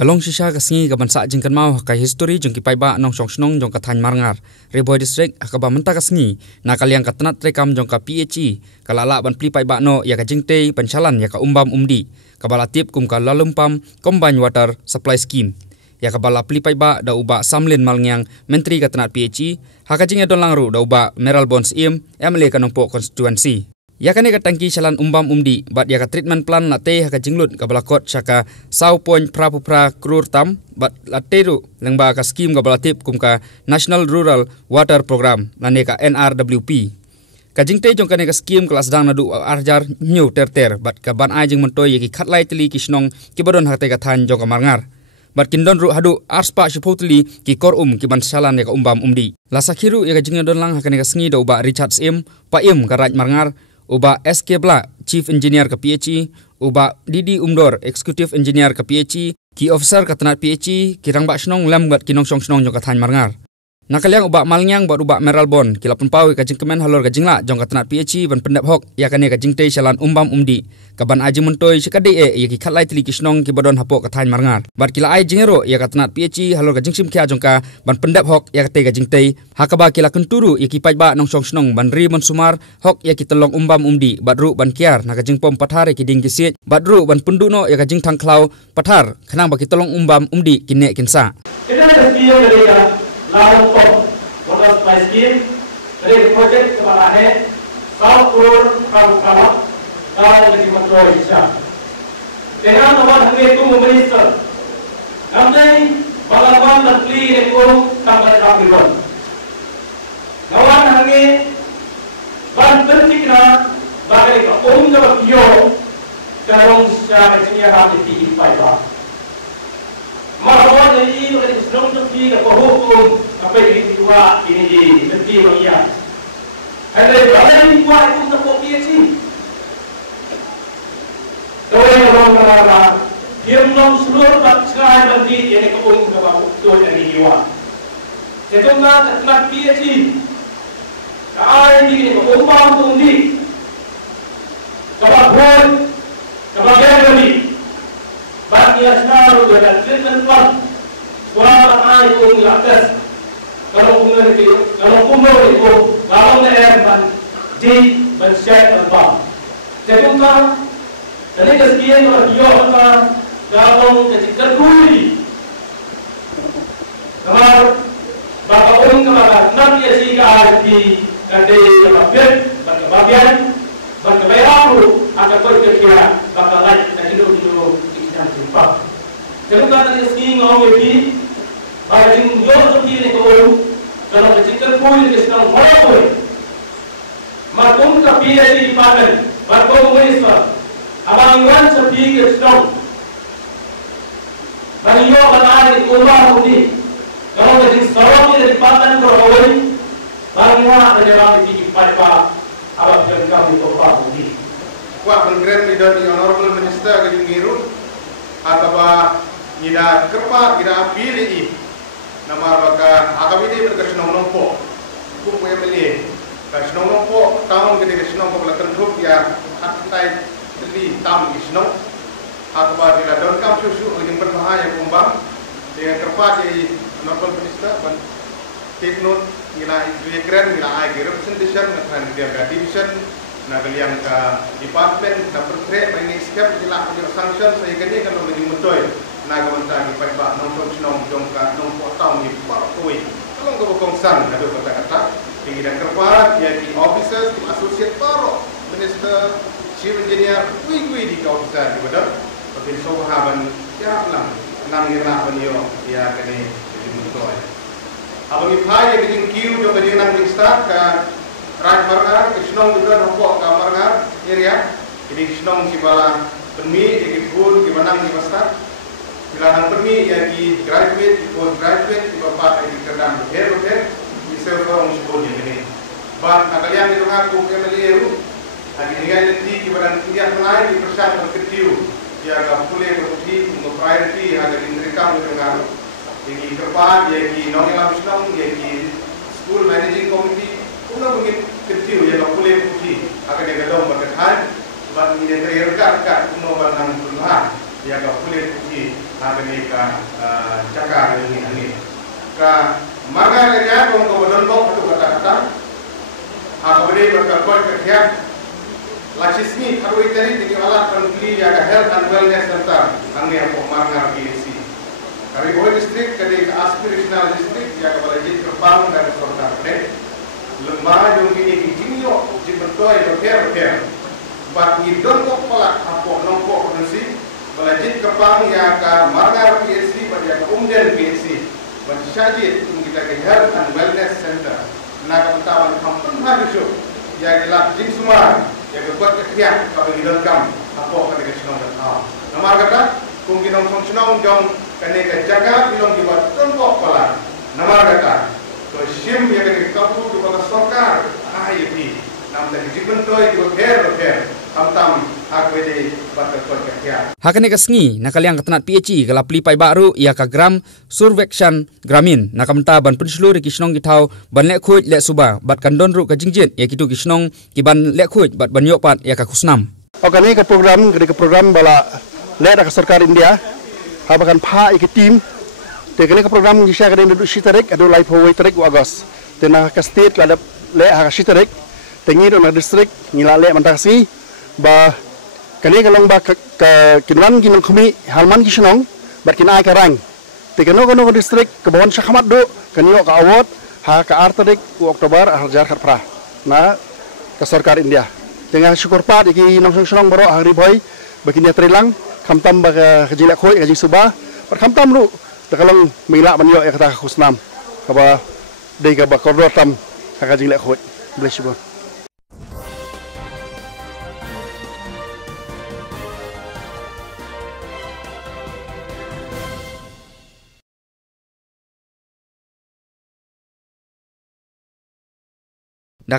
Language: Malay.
Kalong sisa kasngi ka bansa jingkan mau ka history jong ki paiba nong song snong jong ka than marngar Reboy district ka ba menta kasngi na kaliang ka tanat rekam jong ka PHE kalala ban pli paiba no ya ka jingte pancalan ya ka umbam umdi ka balatip kum ka lalumpam combine water supply scheme ya ka bala pli paiba da uba samlin malngyang menteri ka tanat PHE ha ka jinga don langru da uba meral bonds MLA ka nongpo constituency. Ya kane ka tangki chalan umbam umdi bat ya ka treatment plan late ha ka jinglut ka balakot saka 1.0 crore tam bat lateru lengba ka scheme ka balatip kum ka National Rural Water Program lane ka NRWP. Ka jingte jong kane ka scheme kelas dang nadu arjar new ter bat ka ban ajing mentoy ki khatlai teli ki snong ki badon ha ka than jong ka marngar. Bat kindon ru hadu arspa shipotli ki korum ki ban chalan ya ka umbam umdi. Lasakhiru ya ka jingna don lang ha kane ka sngi da uba Richard pa ka raj marngar uba SK Bla, Chief Engineer ke PHE, uba Didi Umdor, Executive Engineer ke PHE, Key Officer ke Tanat PHE, kirang bak senong lem buat kinong song jong kathan marngar. Nakaliang uba malnyang buat uba Meral Bon, kilapun pau ka jingkemen halor ka jingla jong ka Tanat PHE ban pendap hok ya kane ka jingte chalan umbam umdi. Kaban aji mentoy sekade ya ki khatlai tili ki senong ki badon hapok kathan marngar. Bat kila ai jingero ya ka Tanat PHE halor ka jingsim kya jong ka ban pendap hok ya kate ka jingte hakaba kila kunturu ya ki pajba nong song ban ri mon sumar hok ya ki telong umbam umdi badru ban kiar na ka jingpom pathar ki ding kisit badru ban punduno ya ka jing thang klau pathar khanang ba ki telong umbam umdi kinne kinsa. Lawan top water supply scheme dari project kemana है 100 करोड़ का मुकाबला दाल की मंत्रो हिस्सा dengan awal hangge tu minister namai balawan menteri ekonomi tambah rapidon awal hangge ban pentikna bagai ka jawab yo karong sa kanya rapi di paiba Marawan ini menjadi senang sepi ke hukum apa yang kedua ini di menteri Malaysia. Ada berapa yang kuat itu untuk PHE. Kalau orang berada dia menang seluruh sekali menteri ini kepung ke bawah tu dari jiwa. Setengah tentang PHE. Kau ini kepung undi. Kebabon, kebagian kami. Bagi asnaru dan treatment plan suara air ung atas kalau kumur itu kalau air ban di ban set ban jadi kan dari kesekian kalau dia kan kalau ketika dulu kamar bapa ung kamar nanti jika di kade kebagian ban kebayaru akan berkira bakal lain dan hidup Jumpa. Jadi kalau ada ski ngomong ini, pada jing jauh seperti ini kau, kalau kecil pun ini sedang horor. Makum tapi ada di padan, makum minister, abang Iwan seperti sedang. Bang Iwan kalau di rumah ini, kalau kecil seorang ini di padan horor, bang Iwan ada dalam di padan, abang jangan kami topa ini. Kuat penggerak di honorable minister kejungiru. Atau ida kerpa ida pilih nama baka akabidi berkesnong nompo kupu MLA kesnong nompo tahun ketika kesnong kau belakang trup ya atai teli tam kesnong atau ida don kam susu yang berbahaya kumbang dengan kerpa di honorable minister ban teknon ila itu keren ila ai representation dengan dia division nak liang ke department nak pertret bagi skep ila punya sanction saya kini kalau lebih mudah nak mentang di paiba nongkrong senong jongka nongkrong tahun di parkoi kalau kau berkongsan ada kata-kata tinggi dan kerpa dia di officers di associate paro minister chief engineer kui di officer di badan tapi sohaban ya lang nang ira banyo dia kini lebih mudah abang ipai yang bikin queue jong kini nang start ke Raj Marngar, Kisnong juga nampak ke Marngar area. Jadi Kisnong si bala permi, di pun di manang di pasar. Bila nang permi, ya di graduate, di postgraduate, di bapak di kerjaan berher, di server orang sebut ini. Ban kalian di rumah aku MLA hari ini kan nanti di badan India lain di persan berketiu. Dia agak boleh berhenti untuk priority ada di mereka mendengar. Jadi kerpa, dia di Nongelam Kisnong, dia di School Managing Committee. Una mungkin kecil yang tak boleh puji akan dia gedong berkaitan, sebab ini dia terangkat kat kuno barang perubahan dia tak boleh puji ini ka cakar ini ka marga kerja kong kemudian bok itu kata-kata kemudian berkakoi kerja lacisni haru iteri tiki alat penbeli ya health and wellness center angin apa marga PAC kari Boy district kadi ke aspirational district ya kepada jid kerpang dan sorta pede lemah jong kini kijinyo jid bertoi berker bat ngidon kok pala apa nongko konsi balajit kepang ya ka marga PAC pada ka umden PAC pada syajit kita ke health and wellness center nak pentawan kampung harusu ya gelap jing semua ya kebuat kerja kalau ngidon kam apa kata ke senong dan nomor kata kung ginong senong jong kene ke jaga bilong dibuat tongkok pala nomor kata to sim ya ke kapu di kota sokar ayati nam tak jibentoy di her tam aku jadi batas kerja. Hakane kasngi nakaliang katanat PAC kala plipai baru ia ka gram survekshan gramin nakamta ban penslu ri kisnong gitau ban lek khuj lek suba bat kandon ru ka jingjit ya kitu kisnong ki ban lek khuj bat ban yopat ya ka kusnam. Okane ka program bala lek ka sarkar India habakan pha ik team te kale ka program gisha ka den du shitarik adu life howay tarik u agos tena ka state ka lek ha shitarik tengi do na district ngila lek mantaksi ba kani kalong ba kinwan ginong khumi halman kisnong bat kinai karang te kano district ke bawon syakhamat do kanio ka award ha ka artarik u oktober harjar kharpra na ka sarkar India tengah syukur pat iki nong snong baro hari boy bakinya trilang khamtam ba ka jilak khoi ka jing suba par khamtam lu te kalong mila banyo ya kata khusnam ka ba dei ka ba kordo tam ka jilak khoi bless you.